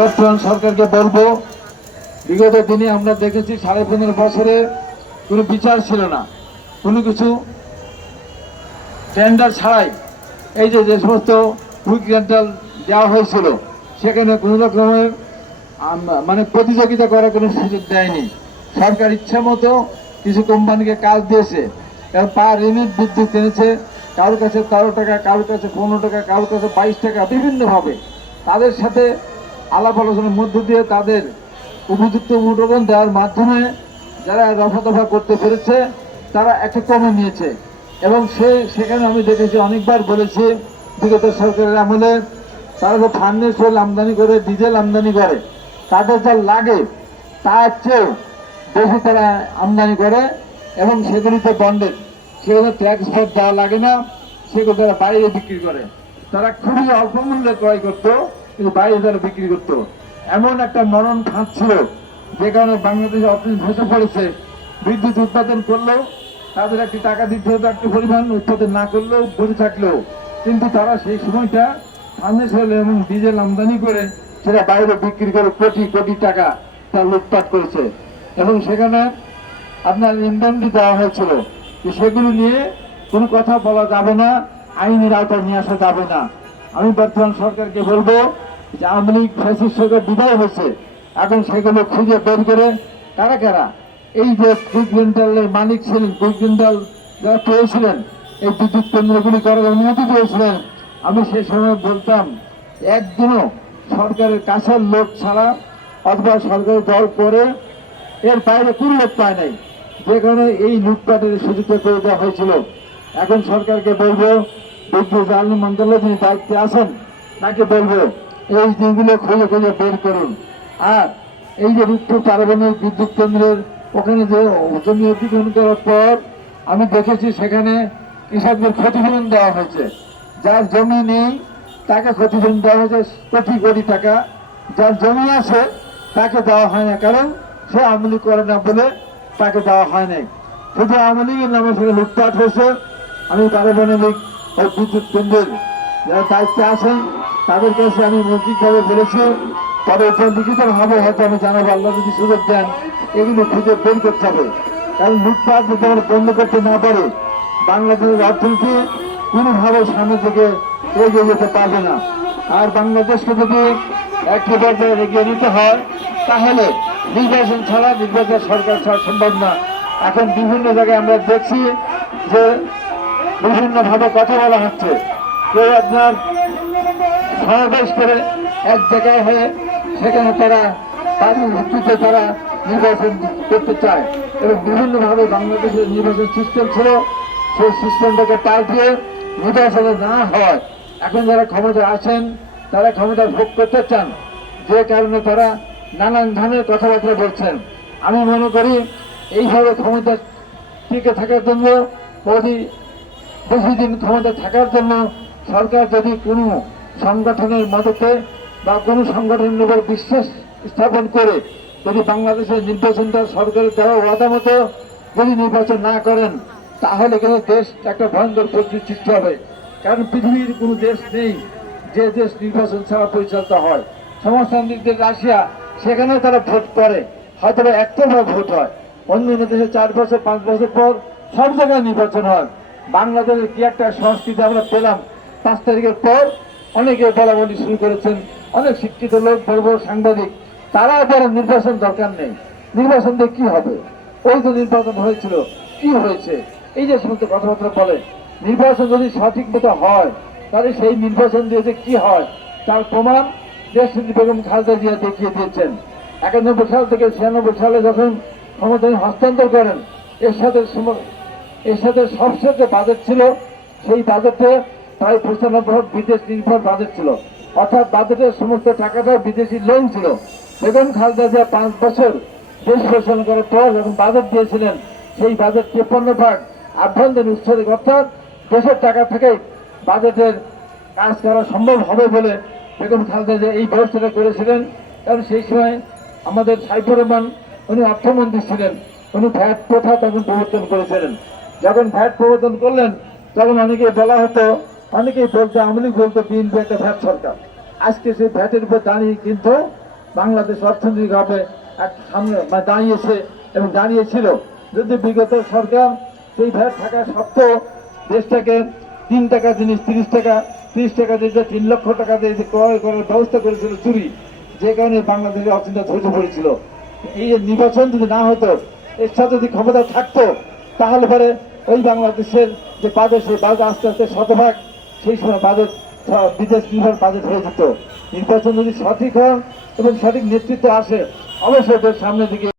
বর্তমান সরকারকে বলবো, বিগত দিনে আমরা দেখেছি 15.5 বছরে কোনো বিচার ছিল না, কোনো কিছু টেন্ডার ছাড়াই এই যে সমস্ত কুইক রেন্টাল দেওয়া হয়েছিল সেখানে কোনো রকমের মানে প্রতিযোগিতা করার কোনো সুযোগ দেয়নি। সরকার ইচ্ছা মতো কিছু কোম্পানিকে কাজ দিয়েছে, পার ইউনিট বিদ্যুৎ কিনেছে, কারোর কাছে 13 টাকা, কারোর কাছে 15 টাকা, কারোর কাছে 22 টাকা, বিভিন্নভাবে তাদের সাথে আলাপ আলোচনার মধ্য দিয়ে তাদের উপযুক্ত মূল্যবান দেওয়ার মাধ্যমে যারা রফা দফা করতে পেরেছে তারা একটা কমে নিয়েছে। এবং সেখানে আমি দেখেছি, অনেকবার বলেছি, বিগত সরকারের আমলে তারা যে ফার্নেস তেল আমদানি করে, ডিজেল আমদানি করে, তাদের যা লাগে তার চেয়েও বেশি তারা আমদানি করে এবং সেগুলিতে বন্ডেড, সেগুলো ট্যাক্স ফেট দেওয়া লাগে না, সেগুলো তারা বাইরে বিক্রি করে। তারা খুবই অল্প মূল্যে ক্রয় করতো, কিন্তু বাইরে তারা বিক্রি করতো। এমন একটা মরণ ফাঁদ ছিল যে কারণে বাংলাদেশের অর্থনীতি ধসে পড়েছে। বিদ্যুৎ উৎপাদন করলেও তাদের একটি টাকা দিতে হতো, একটি পরিমাণ উৎপাদন না করলেও বসে থাকলেও, কিন্তু তারা সেই সময়টা ফার্নেস তেল এবং ডিজেল আমদানি করে সেটা বাইরে বিক্রি করে কোটি কোটি টাকা তার লুটপাট করেছে। এবং সেখানে আপনার ইনভেন্টরি দেওয়া হয়েছিল যে সেগুলো নিয়ে কোনো কথা বলা যাবে না, আইনের আওতায় নিয়ে আসা যাবে না। আমি বর্তমান সরকারকে বলবো যে আওয়ামী লীগ ফ্যাসিস্ট সরকার বিদায় হয়েছে, এখন সেগুলো খুঁজে বের করে কারা কারা এই যে কুইক রেন্টালের মালিক ছিলেন, কুইক রেন্টাল যারা পেয়েছিলেন, এই বিদ্যুৎ কেন্দ্রগুলি করার অনুমতি পেয়েছিলেন, আমি সেই সময় বলতাম একদিনও সরকারের কাছের লোক ছাড়া অথবা সরকারের দল করে এর বাইরে কোনো লোক পায় নাই, যে কারণে এই লুটপাটের সুযোগটা করে দেওয়া হয়েছিল। এখন সরকারকে বলবো, বিদ্যুৎ জ্বালানি মন্ত্রণালয় যিনি দায়িত্বে আছেন তাকে বলবো এই দিনগুলো খুঁজে খুঁজে বের করুন। আর এই যে রূপপুর পারমাণবিক বিদ্যুৎ কেন্দ্রের ওখানে যে জমি অধিগ্রহণ করার পর আমি দেখেছি সেখানে কৃষকদের ক্ষতিপূরণ দেওয়া হয়েছে, যার জমি নেই তাকে ক্ষতিপূরণ দেওয়া হয়েছে কোটি কোটি টাকা, যার জমি আছে তাকে দেওয়া হয় না, কারণ সে আওয়ামী লীগ করে না বলে তাকে দেওয়া হয় নাই। শুধু আওয়ামী লীগের নামে সেখানে লুটপাট হয়েছে। আমি পারমাণবিক ওই বিদ্যুৎ কেন্দ্রের যারা দায়িত্বে আছেন তাদের কাছে আমি মৌখিকভাবে বলেছি, তবে লিখিতভাবে হয়তো আমি জানাবো, আল্লাহ যদি সুযোগ দেন, এগুলো খুঁজে বের করতে হবে। কারণ লুটপাট যদি আমরা বন্ধ করতে না পারে বাংলাদেশের অর্থনীতি কোনোভাবে সামনে থেকে এগিয়ে যেতে পারবে না। আর বাংলাদেশকে যদি একটি পর্যায়ে এগিয়ে নিতে হয় তাহলে নির্বাচন ছাড়া, নির্বাচন সরকার ছাড়া সম্ভব না। এখন বিভিন্ন জায়গায় আমরা দেখছি যে বিভিন্নভাবে কথা বলা হচ্ছে, কেউ আপনার সমাবেশ করে এক জায়গায় হয়ে সেখানে তারা তাদের ভিত্তিতে তারা নির্বাচন করতে চায় এবং বিভিন্নভাবে বাংলাদেশের নির্বাচন সিস্টেম ছিল, সেই সিস্টেমটাকে পাল্টিয়ে নির্বাচনে না হয় এখন যারা ক্ষমতা আছেন তারা ক্ষমতা ভোগ করতে চান, যে কারণে তারা নানান ধরনের কথাবার্তা বলছেন। আমি মনে করি এইভাবে ক্ষমতা টিকে থাকার জন্য, বেশি দিন ক্ষমতা থাকার জন্য সরকার যদি কোনো সংগঠনের মদতে বা কোনো সংগঠনের উপর বিশ্বাস স্থাপন করে যদি বাংলাদেশের নির্বাচনটা সরকারের দেওয়া ওয়াদা মতো যদি নির্বাচন না করেন তাহলে কিন্তু দেশ একটা ভয়ঙ্কর পরিস্থিতির সৃষ্টি হবে। কারণ পৃথিবীর কোনো দেশ নেই যে দেশ নির্বাচন ছাড়া পরিচালিত হয়। সমাজতান্ত্রিক দেশ রাশিয়া, সেখানে তারা ভোট করে, হয়তো একতরফা ভোট হয়। অন্য দেশে 4 বছর 5 বছর পর সব জায়গায় নির্বাচন হয়। বাংলাদেশের কি একটা সংস্কৃতি আমরা পেলাম, 5 তারিখের পর অনেকে বলাবলি শুরু করেছেন, অনেক শিক্ষিত লোক, বড় বড় সাংবাদিক, তারা বড় নির্বাচন দরকার নেই, নির্বাচন দিয়ে কি হবে, ওই তো নির্বাচন হয়েছিল, কি হয়েছে, এই যে সমস্ত কথাবার্তা বলে। নির্বাচন যদি সঠিক মতো হয় তাহলে সেই নির্বাচন দিয়ে যে কি হয় তার প্রমাণ দেশনেত্রী বেগম খালেদা জিয়া দেখিয়ে দিয়েছেন। 91 সাল থেকে 96 সালে যখন ক্ষমতা হস্তান্তর করেন, এর সাথে সবশেষ যে বাজেট ছিল সেই বাজেটে প্রায় 95% বিদেশ নির্ভর বাজেট ছিল, অর্থাৎ বাজেটের সমস্ত টাকাটা বিদেশি লোন ছিল। বেগম খালেদা জিয়া 5 বছর দেশ পরিচালনা করার পর যখন বাজেট দিয়েছিলেন, সেই বাজেট 53% আভ্যন্তরীণ উৎস থেকে, অর্থাৎ দেশের টাকা থেকে বাজেটের কাজ করা সম্ভব হবে বলে বেগম খালেদা জিয়া এই ব্যবস্থাটা করেছিলেন। কারণ সেই সময় আমাদের সাইফুর রহমান উনি অর্থমন্ত্রী ছিলেন, উনি ভ্যাট প্রথা তখন প্রবর্তন করেছিলেন। যখন ভ্যাট প্রবর্তন করলেন তখন অনেকেই বলা হতো, অনেকেই বলতো, আওয়ামী লীগ বলতো বিএনপি একটা ভ্যাট সরকার। আজকে সেই ভ্যাটের উপর দাঁড়িয়ে কিন্তু বাংলাদেশ অর্থনৈতিকভাবে এক সামনে মানে দাঁড়িয়েছে এবং দাঁড়িয়েছিল। যদি বিগত সরকার সেই ভ্যাট থাকা সত্ত্বেও দেশটাকে 3 টাকা জিনিস 30 টাকা দিয়ে 3 লক্ষ টাকা দিয়ে ক্রয় করার ব্যবস্থা করেছিল চুরি, যে কারণে বাংলাদেশের অর্থনীতি ধসে পড়েছিল। এই নির্বাচন যদি না হতো, এর সাথে যদি ক্ষমতা থাকতো, তাহলে পরে ওই বাংলাদেশের যে বাজেট, সেই বাজেট আস্তে আস্তে শতভাগ সেই সময় বাজেট বিদেশ নির্ভর বাজেট হয়ে যেত। নির্বাচন যদি সঠিক হয় এবং সঠিক নেতৃত্বে আসে, অবশ্যই সামনের দিকে